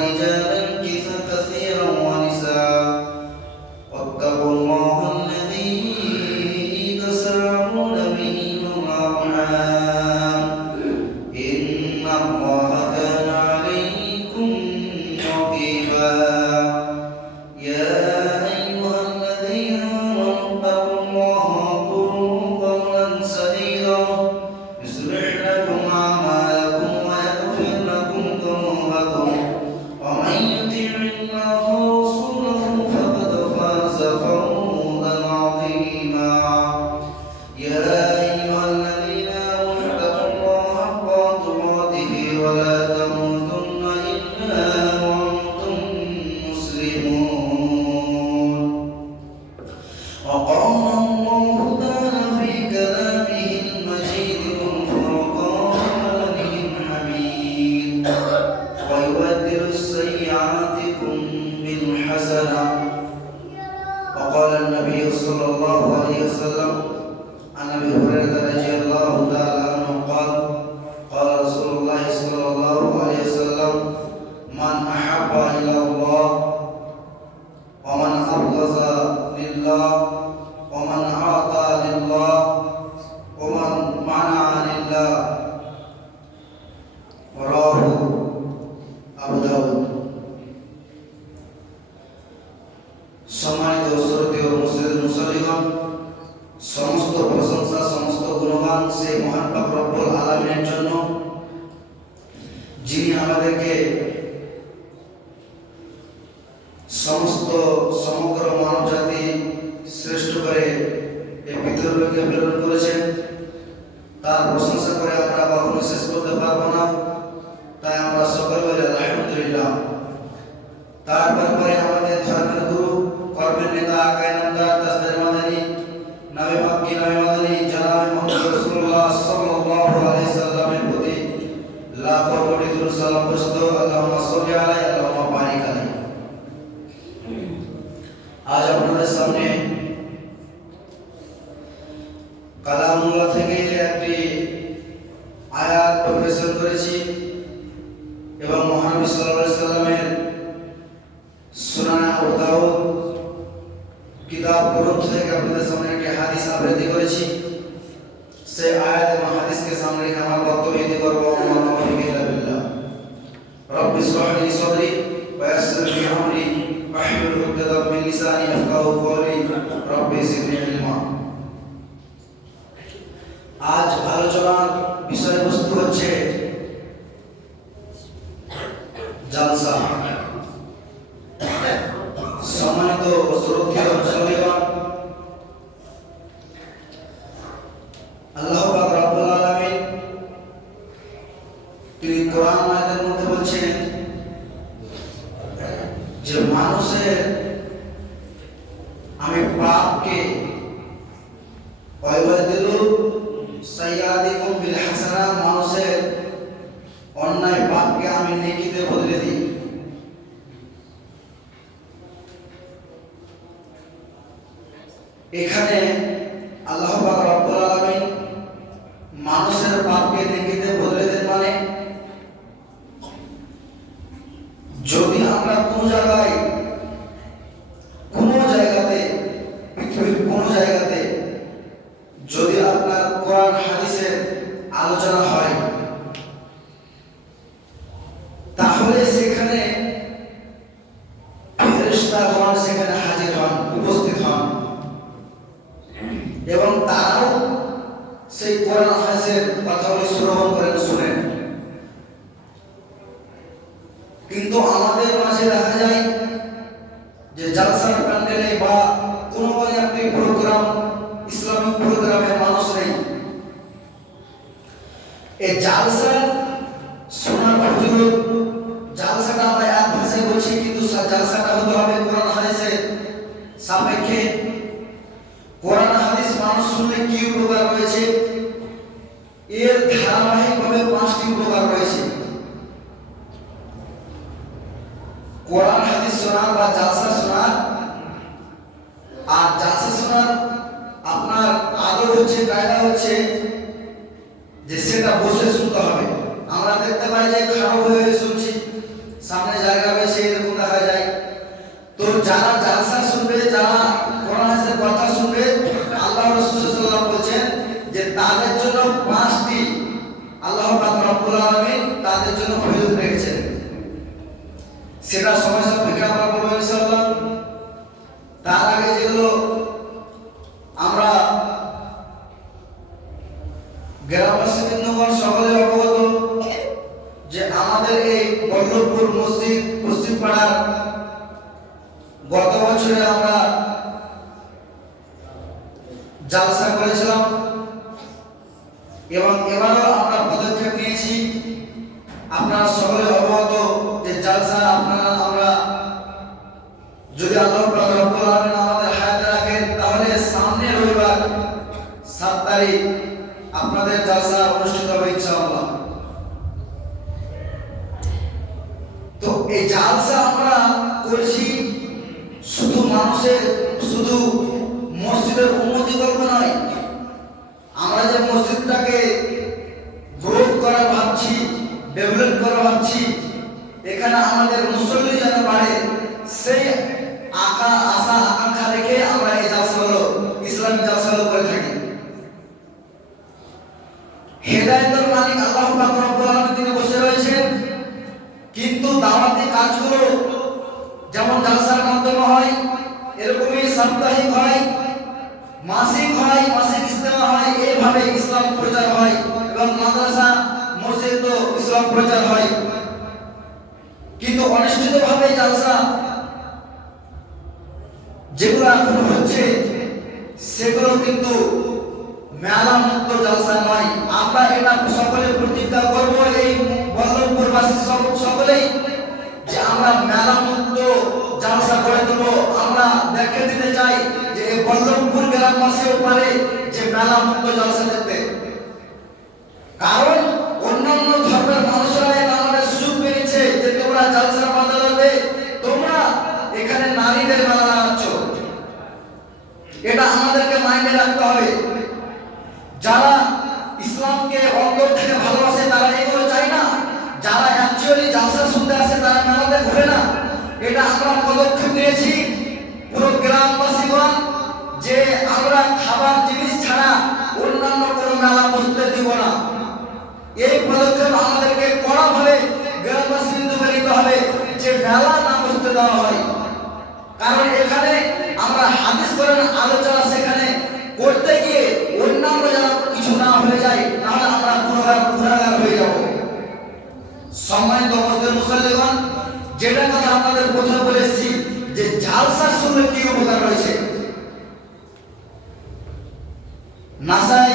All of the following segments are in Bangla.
رجالا كثيرا ونساء واتقوا الله الذي تساءلون به والأرحام إن الله كان عليكم رقيبا يا أيها الذين آمنوا اتقوا الله وقولوا قولا سديدا يصلح لكم أعمالكم ويغفر لكم ذنوبكم ومن يطع الله ورسوله فقد فاز فوزا عظيما يا أيها الذين آمنوا اتقوا الله حق تقاته ولا تموتن إلا وأنتم مسلمون وقال الله تعالى في كلامه المجيد والفرقان الحميد ويبدل السيئاتكم بالحسنة وقال النبي صلى الله عليه وسلم عن أبي هريرة رضي الله تعالى عنه قال قال رسول الله صلى الله عليه وسلم من أحب إلى الله ومن أبغض لله ومن أعطى لله ومن منع لله رواه আবু দাউদ। সম্মানিত শ্রদ্ধেয় মুসলিগণ, সমস্ত প্রশংসা সমস্ত গুণগান সেই মহান পাক রব্বুল আলামিনের জন্য, যিনি আমাদেরকে সমগ্র মানব জাতি শ্রেষ্ঠ করে এই পৃথিবীকে প্রেরণ করেছেন। তার প্রশংসা করে আমরা কখনো শেষ করতে পারবো না, তাই আমরা সকলে বলি আলহামদুলিল্লাহ। তারপরে আমাদের ধর্মের গুরু, কর্মের নেতা, আকায়ে নামদার, তাজদার মাদানী, নবী মক্কি, নবী মাদানী জনাব মুহাম্মদ রাসূলুল্লাহ সাল্লাল্লাহু আলাইহি সাল্লামের প্রতি লাখো কোটি দুরূদ সালাম বর্ষিত। আল্লাহুম্মা সাল্লি আলাইহি আল্লাহুম্মা বারিক আলাইহি। আজ আপনাদের সামনে কালামুল্লাহ থেকে একটি আয়াত পরিবেশন করেছি এবং মহানবী সাল্লাল্লাহু আলাইহি সাল্লামের সুনান আবু দাউদ কিতাব গ্রন্থ থেকে আপনাদের সামনে একটি হাদিস আবৃত্তি করেছি। সেই আয়াত এবং হাদিসকে সামনে রেখে আমার বক্তব্য দিতে পারবো। আমার তৌফিক ইল্লা বিল্লাহ। রব্বি ইশরাহ লি সাদরি ওয়া ইয়াসসির লি আমরি ওয়াহলুল উকদাতাম মিন লিসানি ইয়াফকাহু কওলি রব্বি জিদনি ইলমা। আজ আলোচনার বিষয়বস্তু হচ্ছে জালসা। সম্মানিত ও শ্রদ্ধেয় মুসলিগণ, আল্লাহ পাক রব্বুল আলামিন তিনি কোরআন আয়াতের মধ্যে বলছেন যে মানুষের আমি পাপকে ওয়াইবাদিলু সাইয়্যাতিকুম বিল হাসানা, মানুষের অন্যায় পাপকে আমি নেকিতে বদলে দিই। এখানে আল্লাহ পাক রব্বুল আলামিন মানুষের পাপকে নেকিতে বদলে দেন, মানে যদি আমরা কোনো জায়গাতে পৃথিবীর কোনো জায়গাতে যদি আপনার কোরআন হাদিসের আলোচনা হয়, তাহলে সেখানে ফেরেশতাগণ সেখানে হাজির হন, উপস্থিত হন এবং তারাও সেই কোরআন হাদিসের কথাগুলি শ্রবণ করেন, শুনেন। কিন্তু আমাদের মাঝে দেখা যায় যে জালসার প্যান্ডেলে বা কোনো একটি প্রোগ্রাম, ইসলামিক প্রোগ্রামে মানুষ নেই। এই জালসা শোনার ফজিলত, জালসাটা আমরা এক ভাষায় বলছি, কিন্তু জালসাটা হতে হবে কোরআন হাদিসের সাপেক্ষে। কোরআন হাদিস মানুষ শুনলে কি উপকার রয়েছে, এর ধারাবাহিকভাবে 5টি উপকার রয়েছে। কোরআন হাদিস শোনার বা জালসা শোনার, আর জালসা শোনার আপনার আদব হচ্ছে, কায়দা হচ্ছে যে সেটা বসে শুনতে হবে। আমরা দেখতে পাই যে খারাপ হয়ে শুনছি, সামনে জায়গা যারা জালসা শুনবে, যারা কোরআনের কথা শুনবে, আল্লাহ রাসূল সাল্লাল্লাহু আলাইহি ওয়াসাল্লাম বলেন যে তাদের জন্য 5টি আল্লাহ পাক রব্বুল আলামিন তাদের জন্য ফজিলত রেখেছেন। সেটা সময় সাপেক্ষে আমরা বলবো ইনশাআল্লাহ। তার আগে যেগুলো আমরা গ্রামবাসী বৃন্দগণ সকলে অবগত যে আমাদের এই বল্লভপুর মসজিদ পশ্চিম পাড়ার গত বছরে আমরা জালসা করেছিলাম এবং এবারও আমরা পদক্ষেপ নিয়েছি। আপনারা সকলে অবগত যে জালসা আমরা যদি আল্লাহ পাক রব্বুল আলামিন আমাদের হায়াতে রাখেন তাহলে সামনে রবিবার 7 তারিখ আপনাদের জালসা অনুষ্ঠিত হবে ইনশাআল্লাহ। তো এই জালসা আমরা করছি শুধু মসজিদের উন্নতি করবো নয়, আমরা যে মসজিদটাকে গ্রোথ করা ভাবছি, ডেভেলপ করা ভাবছি, এখানে আমাদের মুসল্লি যেন বাড়ে, সেই আশা আকাঙ্ক্ষা রেখে আমরা এই জালসাগুলো, ইসলামিক জালসাগুলো করে থাকি। হেদায়েতের মালিক আল্লাহ পাক রব্বুল আলামিন তিনি বসে রয়েছেন, কিন্তু দাওয়াতি কাজগুলো যেমন জালসার মাধ্যমে হয়, এরকমই সাপ্তাহিক হয়, মাসিক হয়, মাসিক ইজতেমা হয়, এইভাবে ইসলাম প্রচার হয় এবং মাদ্রাসা মসজিদে ইসলাম প্রচার হয়। কিন্তু অনুষ্ঠিতভাবে জালসা যেগুলো এখন হচ্ছে সেগুলো কিন্তু মেলা মুক্ত জালসা নয়। আমরা এটা সকলে প্রতিজ্ঞা করব, এই বল্লভপুরবাসী সকলেই, যে আমরা মেলা মুক্ত জালসা করে দেব। আমরা দেখে দিতে চাই যে এই বল্লভপুর গ্রামবাসীও পারে যে মেলা মুক্ত জালসা দেখতে। কারণ অন্যান্য ধর্মের মানুষরা আমাদের সুযোগ পেয়েছে যে তোমরা জালসার বদলে তোমরা এখানে নারীদের মেলা লাগাচ্ছ। এটা আমাদেরকে মাইন্ডে রাখতে হবে। যারা ইসলামকে অন্তর থেকে ভালোবাসে তারা এগুলো চায় না, যারা অ্যাকচুয়ালি জালসা শুনতে আসে তারা মেলাতে ঘুরে না। এটা আমরা পদক্ষেপ নিয়েছি পুরো গ্রামবাসীগণ যে আমরা খাবার জিনিস ছাড়া অন্যান্য কোনো মেলা বসতে দিব না। এই পদক্ষেপ আমাদেরকে কড়াভাবে গ্রামবাসী বিন্দুকে নিতে হবে যে মেলা না বসতে দেওয়া হয়। কারণ এখানে আমরা হাদিস করেন আলোচনা সেখানে করতে গিয়ে অন্যান্য যেন কিছু না হয়ে যায়, তাহলে আমরা গুনাহগার হয়ে যাব। সম্মানিত মুসল্লিগণ, যেটা কথা আপনাদের প্রথমে বলেছি যে জালসা শুনলে কি উপকার রয়েছে। নাসাই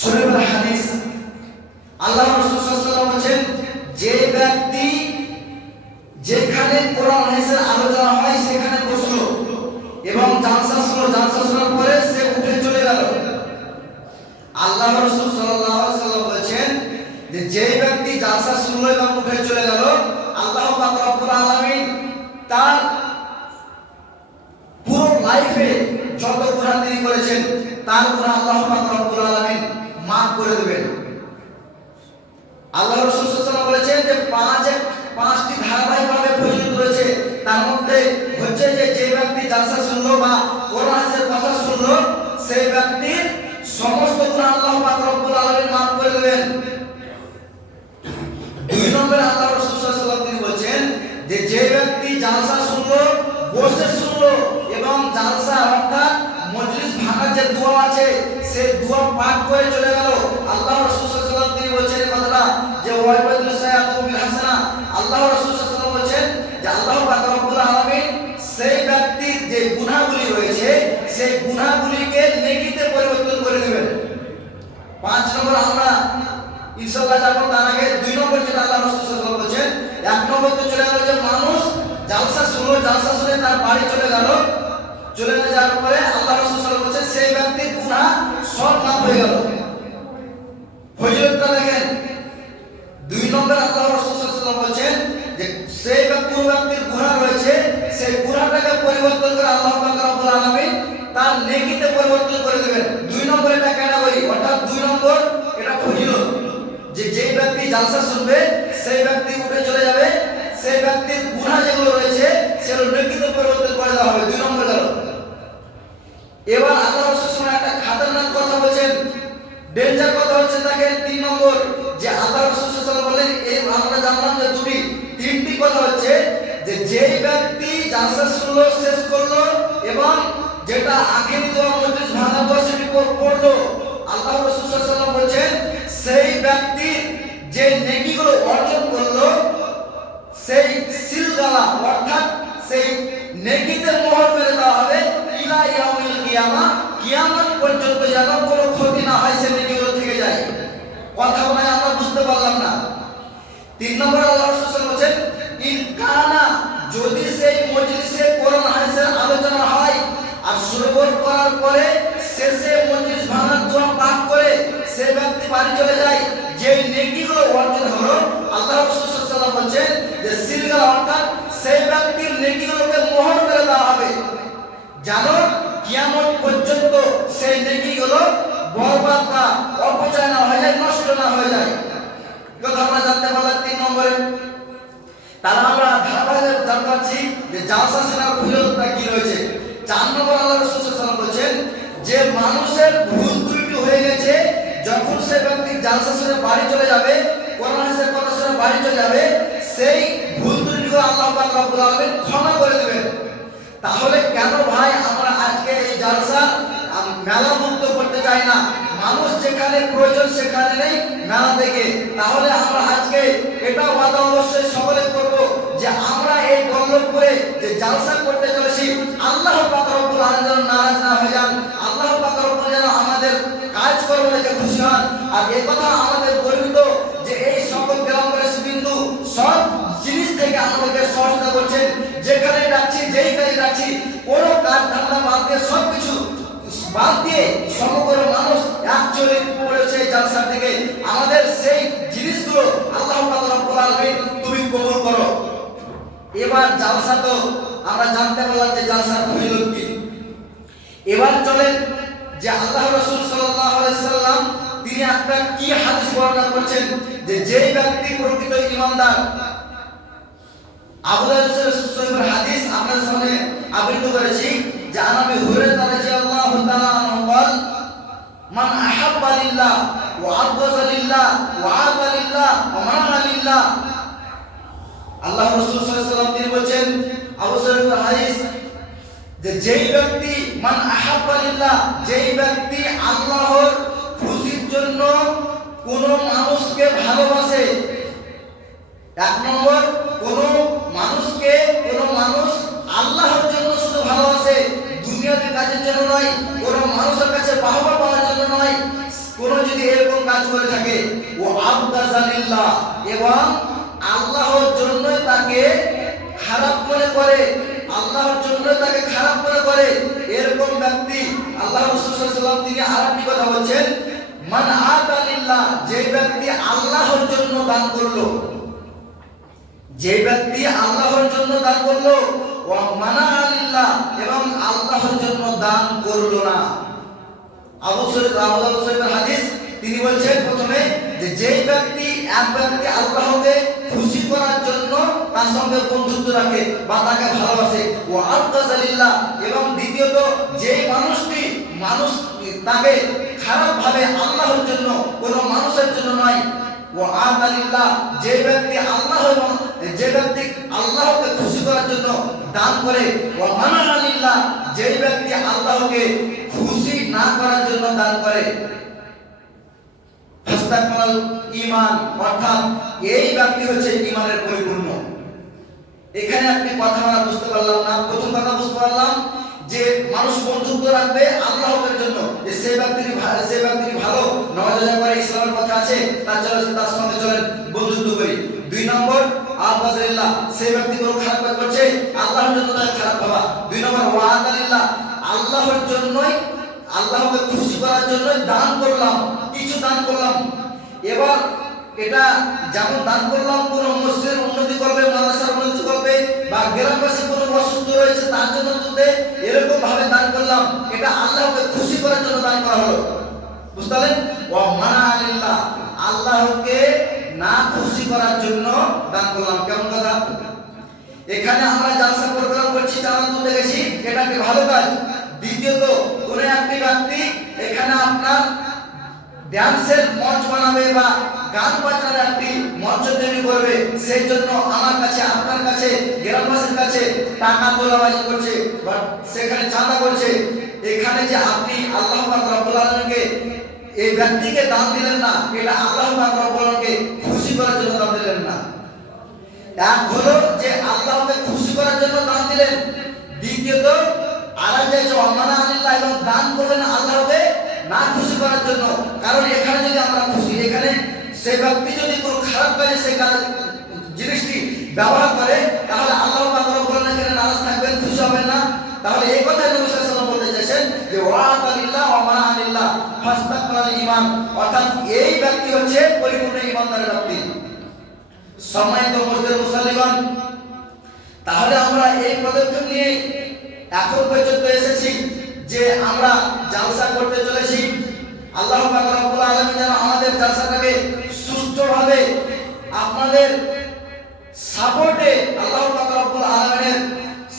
শরীফের হাদিস, আল্লাহ রাসূল সাল্লাল্লাহু আলাইহি ওয়াসাল্লাম বলেন যে ব্যক্তি যেখানে কোরআন হাদিসের আলোচনা হয় সেখানে বসলো এবং জালসা শোনার পরে সে উঠে চলে গেল, আল্লাহ রাসূল সাল্লাল্লাহু আলাইহি ওয়াসাল্লাম বলেন যে যেই ব্যক্তি জালসা শুনলো এবং উঠে চলে গেল, আল্লাহ পাক রব্বুল আলামিন তার পুরো লাইফে যত গুনাহ তিনি করেছেন তার গুনাহ আল্লাহ পাক রব্বুল আলামিন মাফ করে দেবেন। আল্লাহ রাসূল সাল্লাল্লাহু আলাইহি ওয়াসাল্লাম বলেছেন যে পাঁচটি ধারাবাহিকভাবে ফজিলত রয়েছে। তার মধ্যে হচ্ছে যে যে ব্যক্তি জালসা শুনলো বা কোরআনের কথা শুনলো সেই ব্যক্তির সমস্ত গুনাহ আল্লাহ পাক রব্বুল আলামিন মাফ করে দেবেন। 2 নম্বরে আল্লাহ রাসূল সাল্লাল্লাহু আলাইহি ওয়াসাল্লাম তিনি বলেছেন যে যে ব্যক্তি জালসা শুনলো, বসে শুনলো এবং জালসা অর্থাৎ মজলিস ভাঙার যে দোয়া আছে সেই দোয়া পাঠ করে চলে গেল, আল্লাহ রাসূল সাল্লাল্লাহু আলাইহি ওয়াসাল্লাম তিনি বলেছেন এই কথাটা যে ওয়াইবাদুল সায়াতু বিল হাসানা, আল্লাহ রাসূল সাল্লাল্লাহু আলাইহি ওয়াসাল্লাম বলেছেন যে আল্লাহ পাক রব্বুল আলামিন সেই ব্যক্তির যে গুনাহগুলি রয়েছে সেই গুনাহগুলিকে নেকিতে পরিবর্তন করে দিবেন। 5 নম্বর আমরা ইনশাআল্লাহ যাব। তার আগে 2 নম্বর যেটা আল্লাহ রাসূল সাল্লাল্লাহু আলাইহি ওয়াসাল্লাম বলেছেন, 1 নম্বর তো চলে গেল যে মানুষ জালসা শুনে তার বাড়ি চলে যাওয়ার পরে আল্লাহ রাসূল সাল্লাল্লাহু আলাইহি ওয়াসাল্লাম বলেছেন সেই ব্যক্তির গুনাহ সব মাফ হয়ে গেল। ফজিলতটা দেখেন। 2 নম্বর আল্লাহ রাসূল সাল্লাল্লাহু আলাইহি ওয়াসাল্লাম বলেছেন যে সেই ব্যক্তির গুনাহ রয়েছে সেই গুনাহটাকে পরিবর্তন করে আল্লাহ পাক রব্বুল আলামিন তার নেকিতে পরিবর্তন করে দিবেন। 2 নম্বর এটা ক্যাটাগরি, অর্থাৎ 2 নম্বর এটা ফজিলত যে যেই ব্যক্তি জালসা শুনবে সেই ব্যক্তি উঠে চলে যাবে, সেই ব্যক্তির গুনাহ যেগুলো রয়েছে সেগুলো জানলাম যে দুটি, তিনটি কথা হচ্ছে যে যেই ব্যক্তি জালসা শুনলো, শেষ করলো এবং যেটা আখেরি দোয়া মজলিস ভাঙার পর সেটি পড়লো, আল্লাহ রাসূল সাল্লাল্লাহু আলাইহি ওয়াসাল্লাম বলেন সেই ব্যক্তি যে নেকিগুলো অর্জন করলো সেই সিলগালা অর্থাৎ সেই নেকিতে মোহর মেরে দেওয়া হবে ইলা ইয়াউমিল কিয়ামা, কিয়ামত পর্যন্ত যেন কোনো ক্ষতি না হয়, সেই নেকিগুলো থেকে যায়। কথা বলে আমরা বুঝতে পারলাম না। 3 নম্বর আল্লাহ রাসূল সাল্লাল্লাহু আলাইহি ওয়াসাল্লাম বলেন ইন কানা, যদি সেই মজলিসে কোরআন হাদিসের আলোচনা হয় আর শ্রবণ করার পরে শেষে মজলিস ভাঙার দোয়া পাঠ করে সে ব্যক্তি বাড়ি চলে যায়, যে নেকিগুলো অর্জন হলো আল্লাহ রাসূল সাল্লাল্লাহু আলাইহি ওয়াসাল্লাম বলেন যে সিলগালা অর্থাৎ সেই ব্যক্তির নেকিগুলোকে মোহর মেরে দেওয়া হবে যেন কিয়ামত পর্যন্ত সেই নেকিগুলো বরবাদ না, অপচয় না হয়ে যায়, নষ্ট না হয়ে যায়। কথা আমরা জানতে পারলাম 3 নম্বরে। তাহলে আমরা ধারাবাহিক জানতে পারছি যে জালসা শোনার ফজিলতটা কি রয়েছে। 4 নম্বর আল্লাহ রাসূল সাল্লাল্লাহু আলাইহি ওয়াসাল্লাম বলেন যে মানুষের ভুল ত্রুটি হয়ে গেছে, যখন সে ব্যক্তি জালসা শুনে বাড়ি চলে যাবে, কোরআন হাদিসের কথা শুনে বাড়ি চলে যাবে, সেই ভুল ত্রুটিগুলো আল্লাহ পাক রব্বুল আলামিন ক্ষমা করে দেবেন। তাহলে কেন ভাই আমরা আজকে এই জালসা মেলা মুক্ত করতে চাই না? মানুষ যেখানে প্রয়োজন সেখানে নেই মেলা থেকে। তাহলে আমরা আজকে এটা ওয়াদা অবশ্যই সকলে করব যে আমরা এই বল্লভপুরে যে জালসা করতে চলেছি, আল্লাহ পাক রব্বুল আলামিন যেন নারাজ না হয়ে যান, আল্লাহ পাক রব্বুল যেন আমাদের কাজকর্ম দেখে খুশি হন। আর এই কথা আমাদের গর্বিত যে এই সকল গ্রামবাসী বিন্দু সব জিনিস থেকে আমাদেরকে সহযোগিতা করছেন। যেখানে যাচ্ছি, যেই কাজে যাচ্ছি, কোনো কাজ ধান্দা বাদ দিয়ে সবকিছু বাদ দিয়ে সমগ্র মানুষ একচুয়ালি পড়েছে জালসা থেকে। আমাদের সেই জিনিসগুলো আল্লাহ পাক রব্বুল আলামিন তুমি কবুল করো। এবার জালসা তো আমরা জানতে পারলাম যে জালসার ফজিলত কি। এবার চলেন যে আল্লাহ রাসূল সাল্লাল্লাহু আলাইহি সাল্লাম তিনি একটা কি হাদিস বর্ণনা করেছেন যে যেই ব্যক্তি প্রকৃত ঈমানদার। আবু দাউদের সহিহ হাদিস আপনাদের সামনে আবৃত করেছি যে আনাবি হুরায়রা রাদিয়াল্লাহু তাআলা আনহু বলেন মান আহাব্বা লিল্লাহ ওয়া আবগাযা লিল্লাহ ওয়া আতা লিল্লাহ ওয়া মানা লিল্লাহ। আল্লাহ রাসূল সাল্লাল্লাহু আলাইহি ওয়াসাল্লাম তিনি বলেন আবু সহিহ হাদিস যে যেই ব্যক্তি মান আহাব্বা লিল্লাহ, যেই ব্যক্তি আল্লাহর খুশির জন্য কোন মানুষকে ভালোবাসে। 1 নম্বর, কোন মানুষকে কোন মানুষ আল্লাহর জন্য শুধু ভালোবাসে, দুনিয়াতে কাজের জন্য নয়, কোন মানুষের কাছে বাহবা পাওয়ার জন্য নয়, কোন যদি এরকম কাজ করে থাকে ও আবগাযা লিল্লাহ এবং আল্লাহর জন্য তাকে খারাপ মনে করে, আল্লাহর জন্য তাকে খারাপ মনে করে, এরকম ব্যক্তি আল্লাহ রাসূল সাল্লাল্লাহু আলাইহি ওয়াসাল্লাম তিনি আরেকটি কথা বলেন মান আতা লিল্লাহ, যে ব্যক্তি আল্লাহর জন্য দান করলো, যে ব্যক্তি আল্লাহর জন্য দান করলো ওয়া মানা লিল্লাহ এবং আল্লাহর জন্য দান করলো না। আবু সঈদ হাদিস তিনি বলছেন প্রথমে যে যেই ব্যক্তি এক ব্যক্তি আল্লাহকে খুশি করার জন্য তার সঙ্গে বন্ধুত্ব রাখে বা তাকে ভালোবাসে ও আবগাযা লিল্লাহ, এবং দ্বিতীয়ত যেই মানুষটি মানুষ তাকে খারাপ ভাবে আল্লাহর জন্য কোন মানুষের জন্য নয় ও আতা লিল্লাহ, যে ব্যক্তি আল্লাহ এবং যে ব্যক্তি আল্লাহকে খুশি করার জন্য দান করে ও মানা লিল্লাহ, যে ব্যক্তি আল্লাহকে খুশি না করার জন্য দান করে। ফাস্তাকমাল ঈমান, অর্থাৎ এই ব্যক্তি হচ্ছে ঈমানের পরিপূর্ণ। এখানে একটি কথা আমরা বুঝতে পারলাম না। প্রথম কথা বুঝতে পারলাম যে মানুষ বন্ধুত্ব রাখবে আল্লাহর জন্য, যে সেই ব্যক্তি ভালো নামাজ রোজা করে, ইসলামের কথা আছে, তার সঙ্গে চলেন বন্ধুত্ব করি। 2 নম্বর আবগাযা, সেই ব্যক্তি কোনো খারাপ কাজ করছে আল্লাহর জন্য তাকে খারাপ ভাবা। 2 নম্বর ওয়াদা লিল্লাহ, আল্লাহর জন্যই আল্লাহকে খুশি করার জন্য দান করলাম, কিছু দান করলাম। এবার এটা যেমন দান করলাম কোন মসজিদের উন্নতি করবে, মাদ্রাসার উন্নতি করবে, বা গ্রামবাসী কোনো অসুস্থ রয়েছে তার জন্য তুলতে, এরকম ভাবে দান করলাম, এটা আল্লাহকে খুশি করার জন্য দান করা হলো। বুঝতে পারলেন? ওয়া মানা লিল্লাহ, আল্লাহকে না খুশি করার জন্য দান করলাম। কেমন কথা? এখানে আমরা জালসা প্রোগ্রাম করছি, চাঁদা তুলতে গেছি, এটা একটা ভালো কাজ। দ্বিতীয়ত কোন একটি ব্যক্তি এখানে আপনার ডান্সের মঞ্চ বানাবে বা গান বাজনার একটি মঞ্চ তৈরি করবে, সেই জন্য আমার কাছে, আপনার কাছে, গ্রামবাসীর কাছে টাকা তোলাবাজি করছে, সেখানে চাঁদা করছে। এখানে যে আপনি আল্লাহ পাক রব্বুল আলামিনকে, এই ব্যক্তিকে দান দিলেন না, এটা আল্লাহ পাক রব্বুল আলামিনকে খুশি করার জন্য দান দিলেন না। এক হলো যে আল্লাহকে খুশি করার জন্য দান দিলেন, দ্বিতীয়ত আরেকটা যে অমানা আল্লাহ, এবং দান করলেন আল্লাহকে না খুশি করার জন্য। কারণ এখানে যদি আমরা খুশি, এখানে সেই ব্যক্তি যদি কোনো খারাপ কাজে সেই জিনিসটি ব্যবহার করে, তাহলে আল্লাহ পাক রব্বুল আলামিন এখানে নারাজ থাকবেন, খুশি হবেন না। তাহলে এই কথা নবী সাল্লাল্লাহু আলাইহি ওয়াসাল্লাম বলতে চাইছেন যে ওয়াতালিল্লাহ ওয়া মানাআলিল্লাহ ফাস্তাকবাল ঈমান, অর্থাৎ এই ব্যক্তি হচ্ছে পরিপূর্ণ ঈমানদার ব্যক্তি। সম্মানিত মুসলিমগণ, তাহলে আমরা এই পদক্ষেপ নিয়ে এখন পর্যন্ত এসেছি যে আমরা জালসা করতে চলেছি। আল্লাহ পাক রব্বুল আলামিন যেন আমাদের জালসাটাকে সুষ্ঠুভাবে আপনাদের সাপোর্টে, আল্লাহ পাক রব্বুল আলামিনের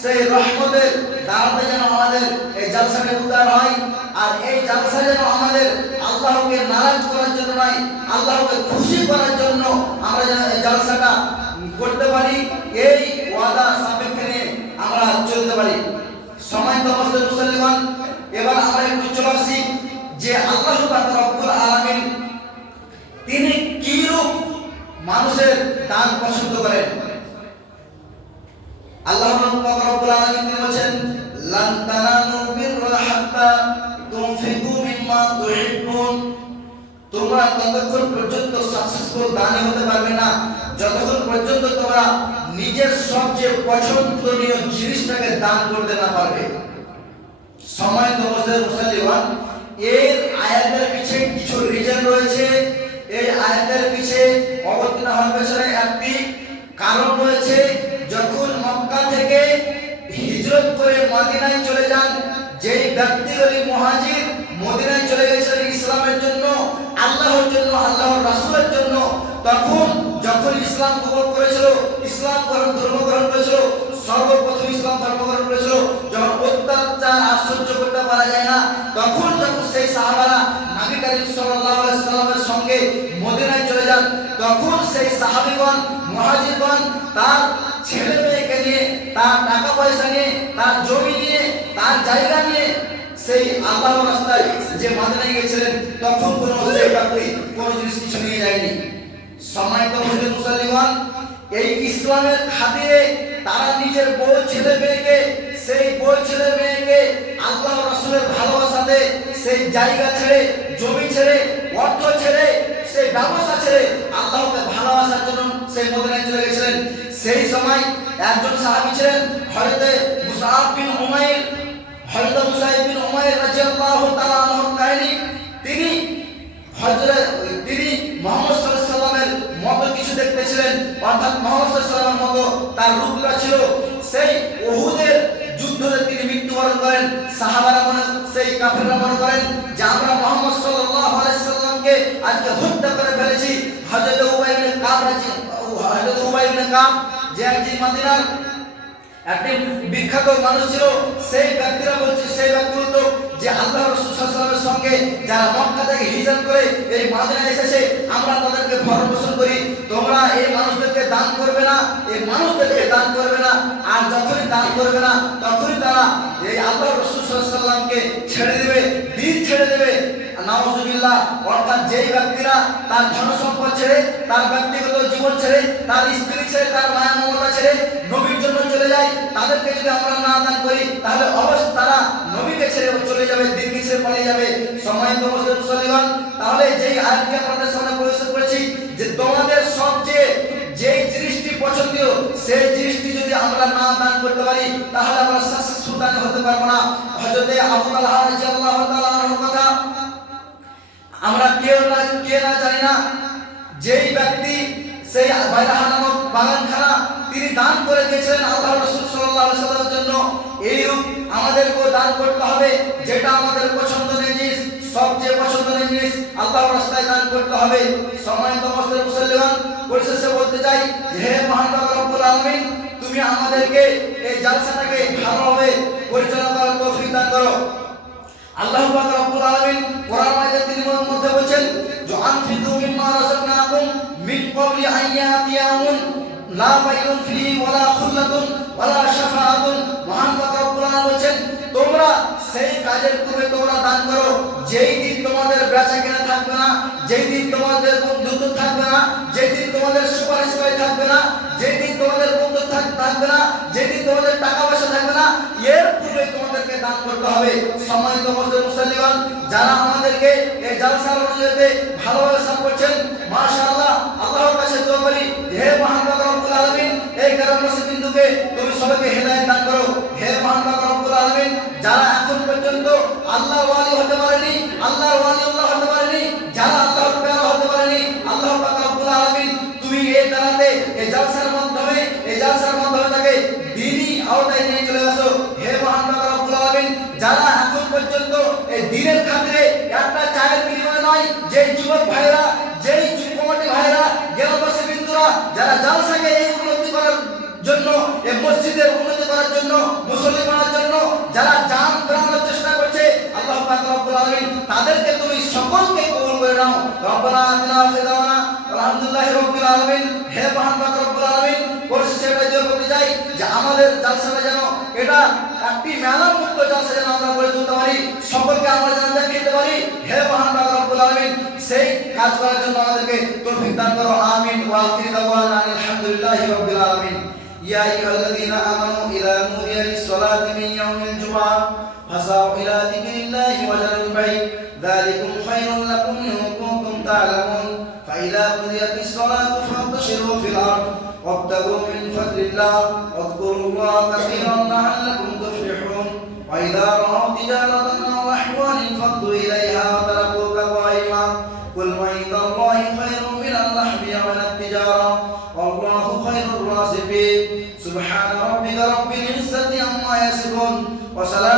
সেই রহমতের দ্বারাতে যেন আমাদের এই জালসাটা উদ্ধার হয়। আর এই জালসা যেন আমাদের আল্লাহকে নারাজ করার জন্য নয়, আল্লাহকে খুশি করার জন্য আমরা যেন এই জালসাটা করতে পারি, এই ওয়াদা সাপেক্ষে নিয়ে আমরা চলতে পারি। সম্মানিত মুসলিমগণ, এবার আমরা একটু চলে আসি যে আল্লাহ পাক রব্বুল আলামিন তিনি কি রূপ মানুষের দান পছন্দ করেন। আল্লাহ পাক রব্বুল আলামিন তিনি বলেন, লান তানালুল বিররা হাত্তা তুনফিকু মিম্মা তুহিব্বুন, তোমরা ততক্ষণ পর্যন্ত সাকসেসফুল দানি হতে পারবে না যতক্ষণ পর্যন্ত তোমরা নিজের সবচেয়ে পছন্দনীয় জিনিসটাকে দান করতে না পারবে। সম্মানিত মুসলিমগণ, এর আয়াতের পিছে কিছু রিজন রয়েছে। এই আয়াতের পিছে অবতীর্ণ হওয়ার পেছনে একটি কারণ রয়েছে। যখন মক্কা থেকে হিজরত করে মদিনায় চলে যান যেই ব্যক্তিগুলি মুহাজির, মদিনায় চলে গেছিলেন ইসলামের জন্য, আল্লাহর জন্য, আল্লাহর রাসূলের জন্য, তখন যখন ইসলাম কবুল করেছিল, ইসলাম ধর্ম গ্রহণ করেছিল, সর্বপ্রথম ইসলাম ধর্ম গ্রহণ করেছিল, যখন অত্যাচার আর সহ্য করতে পারা যায় না, তখন যখন সেই সাহাবারা নবী করিম সাল্লাল্লাহু আলাইহি সাল্লামের সঙ্গে মদিনায় চলে যান, তখন সেই সাহাবীগণ, মুহাজিরগণ তার ছেলে মেয়েকে নিয়ে, তার টাকা পয়সা নিয়ে, তার জমি নিয়ে, তার জায়গা নিয়ে সেই আল্লাহর রাস্তায় যে মদিনায় গেছিলেন, তখন কোনো সেই ব্যক্তি কোনো জিনিস কিছু নিয়ে যায়নি। সম্মানিত মুসলিমগণ, এই ইসলামের খাতিরে তারা নিজের বউ ছেলে মেয়েকে, সেই বউ ছেলে মেয়েকে আল্লাহ রাসূলের ভালোবাসাতে সেই জায়গা ছেড়ে, জমি ছেড়ে, অর্থ ছেড়ে, সেই ব্যবসা ছেড়ে আল্লাহকে ভালোবাসার জন্য সেই মদিনায় চলে গেছিলেন। সেই সময় একজন সাহাবী ছিলেন হযরত মুসআব বিন উমাইর, হযরত মুসআব বিন উমাইর রাদিয়াল্লাহু তাআলা আনহু কাহিনী, তিনি মুহাম্মদ সাল্লাল্লাহু আলাইহি সাল্লামের মতো কিছু দেখতেছিলেন, অর্থাৎ মুহাম্মদ সাল্লাল্লাহু আলাইহি সাল্লামের মতো তার রূপটা ছিল। সেই উহুদের যুদ্ধে তিনি মৃত্যুবরণ করেন। সাহাবারা সেই কাফেররা মনে করেন যে আমরা মুহাম্মদ সাল্লাল্লাহু আলাইহি সাল্লামকে আজকে হত্যা করে ফেলেছি। হযরত উবাই ইবনে কাব যে একজন মদিনার একটি বিখ্যাত মানুষ ছিল, সেই ব্যক্তিরা বলছে, সেই ব্যক্তিগুলো যে আল্লাহ রাসূল সাল্লাল্লাহু আলাইহি ওয়াসাল্লামের সঙ্গে যারা মক্কা থেকে হিজরত করে এই মদিনায় এসেছে, আমরা তাদেরকে ভরণ পোষণ করি, তোমরা এই মানুষদেরকে দান করবে না, এই মানুষদেরকে দান করবে না। আর যখনই দান করবে না, তখনই তারা এই আল্লাহ রাসূল সাল্লাল্লাহু আলাইহি ওয়াসাল্লামকে ছেড়ে দেবে, দিন ছেড়ে দেবে। নাউযুবিল্লাহ, অর্থাৎ যেই ব্যক্তিরা তার ধন সম্পদ ছেড়ে, তার ব্যক্তিগত জীবন ছেড়ে, তার স্ত্রী ছেড়ে, তার মায়া মমতা ছেড়ে নবীর জন্য চলে যায়, তাদেরকে যদি আমরা না দান করি, তাহলে অবশ্যই তারা নবীকে ছেড়ে চলে যাবে, দিনকে ছেড়ে পালিয়ে যাবে। সম্মানিত মুসলিমগণ, তাহলে যেই আয়াতটি আপনাদের সামনে পরিবেশন করেছি যে তোমাদের সবচেয়ে যেই জিনিসটি পছন্দীয়, সেই জিনিসটি যদি আমরা না দান করতে পারি, তাহলে আমরা সাকসেসফুল দান হতে পারবো না। হযরত আবু তালহা রাদিয়াল্লাহু তাআলা আনহু কথা আমরা কেউ না জানি না। যেই ব্যক্তি সেই বাইরাহা নামক বাগানখানা তিনি দান করে দিয়েছিলেন আল্লাহ রাসূল সাল্লাল্লাহু আলাইহি ওয়াসাল্লামের জন্য, এইরূপ আমাদেরকেও দান করতে হবে। যেটা আমাদের পছন্দের জিনিস, সবচেয়ে পছন্দের জিনিস আল্লাহর রাস্তায় দান করতে হবে। সম্মানিত মুসলিমগণ, পরিশেষে বলতে চাই যে হে মহান রব্বুল আলামিন, তুমি আমাদেরকে এই জালসাটাকে ভালোভাবে পরিচালনা করার তৌফিক দান করো। আল্লাহ পাক রব্বুল আলামিন কোরআন মাজিদে তিনি মধ্যে বলেন, যে আনফিকু মিম্মা রাযাকনাকুম মিন ক্বাবলি আন ইয়াতিয়াউন লা বাইউন ফিহি ওয়ালা খুল্লাতুন ওয়ালা শাফাআতুন। মহান রব্বুল আলামিন বলেন তোমরা সেই কাজের পূর্বে তোমরা দান করো যেই দিন তোমাদের বেচা কেনা থাকবে না, যেই দিন তোমাদের বন্ধুত্ব থাকবে না, যেই দিন তোমাদের সুপারিশকারী থাকবে না, যেই দিন তোমাদের বন্ধু থাকবে না, যেই দিন তোমাদের টাকা পয়সা থাকবে না, এর পূর্বে তোমাদেরকে দান করতে হবে। সম্মানিত মুসলিমান যারা আমাদেরকে এই জালসার অনুযায়ীতে ভালোভাবে সাপোর্ট করছেন, মাশাআল্লাহ আল্লাহর কাছে দোয়া করি হে মহান রব্বুল আলামিন এই কারণে বিন্দুকে তুমি সবাইকে হেদায়েত দান করো। হে মহান রব্বুল আলামিন যারা এখন পর্যন্ত আল্লাহর ওয়ালি হতে পারেনি, আল্লাহর ওয়ালিউল্লাহ হতে পারেনি, যারা আল্লাহর প্যারা হতে পারেনি, আল্লাহ পাক রব্বুল আলামিন তুমি এই দাঁড়াতে এই জালসার মাধ্যমে তাকে দ্বীনি আওতায় নিয়ে চলে আসো। হে মহান রব্বুল আলামিন যারা এখন পর্যন্ত এই দ্বীনের খাতিরে একটা চায়ের বিনিময়ে নয়, যে যুবক ভাইরা, যেই যুবকমতি ভাইরা, গ্রামবাসী বিন্দুরা যারা জালসাকে এই উন্নতি করার জন্য, এই মসজিদের উন্নতি করার জন্য, মুসল্লি বানার জন্য যারা জান প্রাণের চেষ্টা করছে, আল্লাহ পাক রব্বুল আলামিন তাদেরকে তুমি সকলকে কবুল করে নাও। রব্বানা আতিনা ফিদ দুনিয়া আলহামদুলিল্লাহি রাব্বিল আলামিন। হে মহান রব্বুল আলামিন পরিশেষে এটা যে বলতে চাই যে আমাদের জালসাটা যেন এটা একটি মেলা মুক্ত জালসা যেন আমরা করে তুলতে পারি, সকলকে আমরা যেন দেখাতে পারি। হে মহান রব্বুল আলামিন সেই কাজ করার জন্য আমাদেরকে তৌফিক দান করো। আমিন। ওয়া আখিরু দাওয়ানা আলহামদুলিল্লাহি রাব্বিল আলামিন। يا أيها الذين آمنوا إذا نودي للصلاة من يوم الجمعة فاسعوا إلى ذكر الله وذروا البيع ذلكم خير لكم إن كنتم تعلمون فإذا قضيت الصلاة فانتشروا في الأرض وابتغوا من فضل الله واذكروا الله كثيرا لعلكم تفلحون وإذا رأوا تجارة أو لهوا انفضوا إليها وتركوك قائما قل وعند الله خير من اللهو ومن التجارة والله خير الرازقين سبحان ربك رب العزة عما يصفون وسلام